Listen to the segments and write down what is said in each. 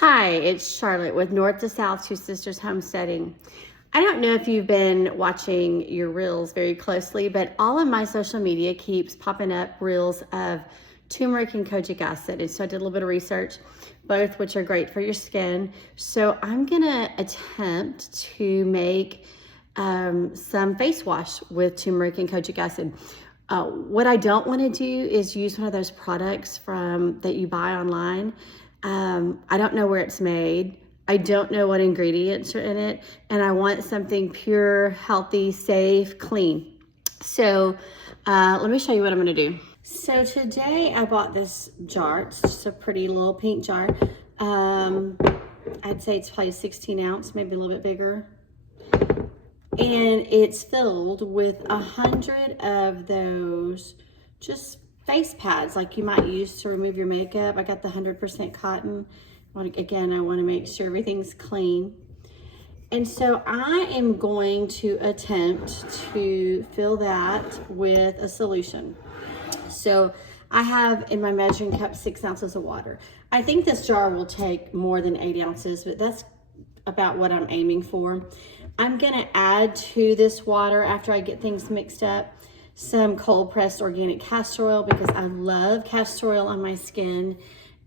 Hi, it's Charlotte with North to South Two Sisters Homesteading. I don't know if you've been watching your reels very closely, but all of my social media keeps popping up reels of turmeric and kojic acid. And so I did a little bit of research, both which are great for your skin. So I'm gonna attempt to make some face wash with turmeric and kojic acid. What I don't want to do is use one of those products that you buy online. I don't know where it's made. I don't know what ingredients are in it, and I want something pure, healthy, safe, clean. So let me show you what I'm gonna do. So today I bought this jar. It's just a pretty little pink jar. I'd say it's probably 16 ounce, maybe a little bit bigger. And it's filled with 100 of those just face pads like you might use to remove your makeup. I got the 100% cotton. Again, I want to make sure everything's clean. And so I am going to attempt to fill that with a solution. So I have in my measuring cup 6 ounces of water. I think this jar will take more than 8 ounces, but that's about what I'm aiming for. I'm gonna add to this water, after I get things mixed up, some cold pressed organic castor oil, because I love castor oil on my skin,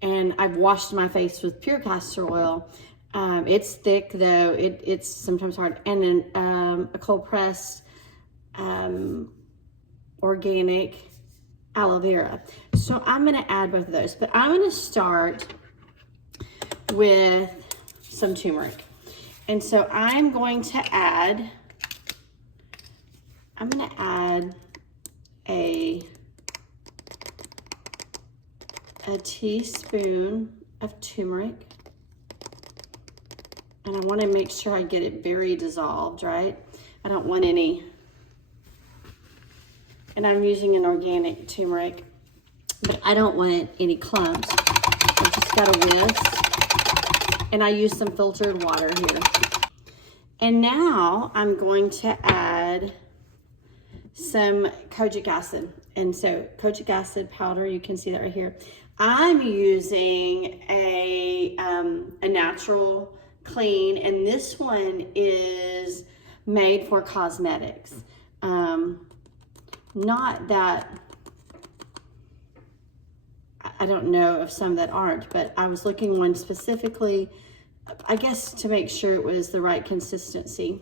and I've washed my face with pure castor oil. It's thick though, it's sometimes hard. And then a cold pressed organic aloe vera. So I'm gonna add both of those, but I'm gonna start with some turmeric. And so I'm going to add a teaspoon of turmeric. And I want to make sure I get it very dissolved, right? I don't want any. And I'm using an organic turmeric, but I don't want any clumps. I just got a whisk. And I use some filtered water here. And now I'm going to add some kojic acid. And so kojic acid powder, you can see that right here. I'm using a natural clean, and this one is made for cosmetics. Not that, I don't know of some that aren't, but I was looking one specifically, I guess, to make sure it was the right consistency.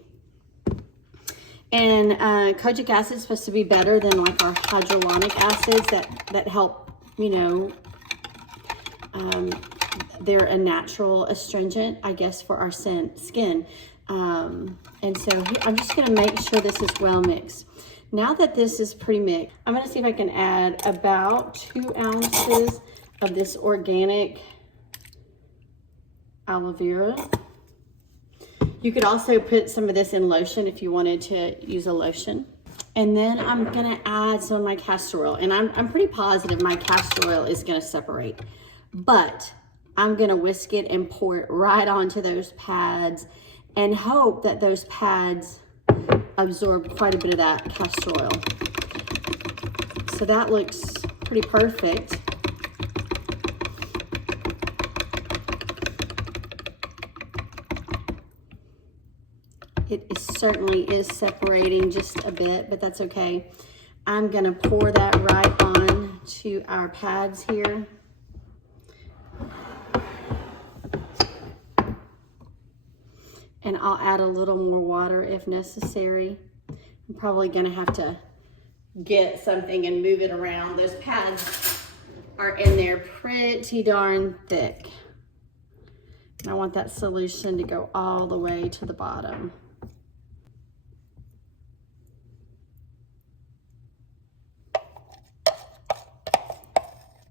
And kojic acid is supposed to be better than like our hyaluronic acids that help, you know, they're a natural astringent, I guess, for our skin. And so I'm just gonna make sure this is well mixed. Now that this is pretty mixed, I'm gonna see if I can add about 2 ounces of this organic aloe vera. You could also put some of this in lotion if you wanted to use a lotion. And then I'm gonna add some of my castor oil. And I'm pretty positive my castor oil is gonna separate. But I'm gonna whisk it and pour it right onto those pads and hope that those pads absorb quite a bit of that castor oil. So that looks pretty perfect. It certainly is separating just a bit, but that's okay. I'm gonna pour that right on to our pads here. And I'll add a little more water if necessary. I'm probably gonna have to get something and move it around. Those pads are in there pretty darn thick. And I want that solution to go all the way to the bottom.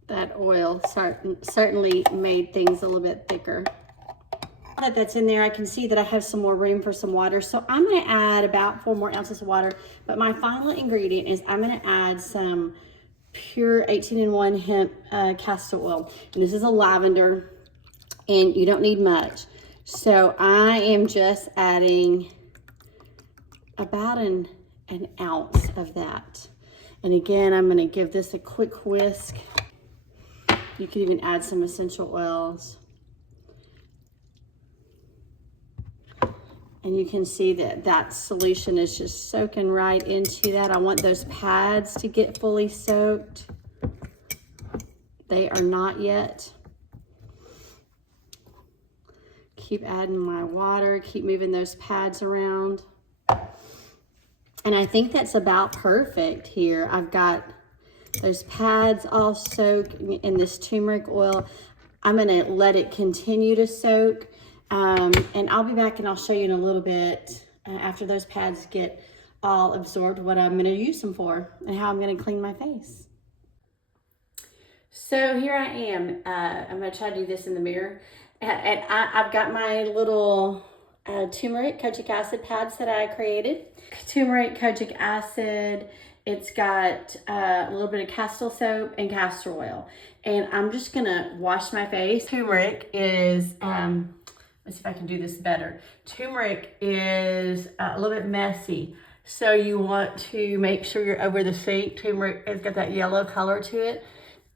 That oil certainly made things a little bit thicker. That's in there, I can see that I have some more room for some water. So I'm gonna add about 4 more ounces of water. But my final ingredient is I'm gonna add some pure 18-in-1 hemp castor oil. And this is a lavender, and you don't need much. So I am just adding about an ounce of that. And again, I'm gonna give this a quick whisk. You could even add some essential oils. And you can see that that solution is just soaking right into that. I want those pads to get fully soaked. They are not yet. Keep adding my water, keep moving those pads around. And I think that's about perfect here. I've got those pads all soaked in this turmeric oil. I'm gonna let it continue to soak. And I'll be back and I'll show you in a little bit after those pads get all absorbed what I'm gonna use them for and how I'm gonna clean my face. So here I am. I'm gonna try to do this in the mirror. And I've got my little Turmeric Kojic Acid pads that I created. Turmeric Kojic Acid. It's got a little bit of Castile soap and castor oil. And I'm just gonna wash my face. Turmeric is, let's see if I can do this better. Turmeric is a little bit messy. So you want to make sure you're over the sink. Turmeric has got that yellow color to it.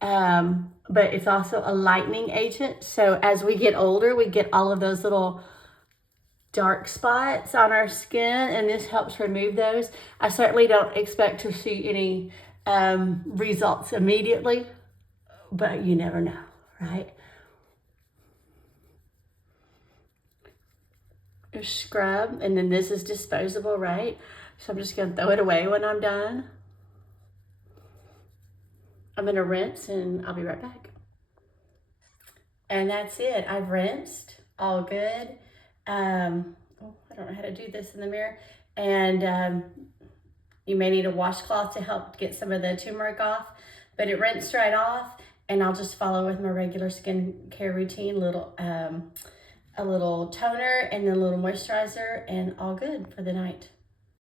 But it's also a lightening agent. So as we get older, we get all of those little dark spots on our skin, and this helps remove those. I certainly don't expect to see any results immediately, but you never know, right? Just scrub, and then this is disposable, right? So I'm just gonna throw it away when I'm done. I'm gonna rinse and I'll be right back. And that's it, I've rinsed, all good. Oh, I don't know how to do this in the mirror. And you may need a washcloth to help get some of the turmeric off, but it rinsed right off. And I'll just follow with my regular skincare routine, a little toner and then a little moisturizer, and all good for the night.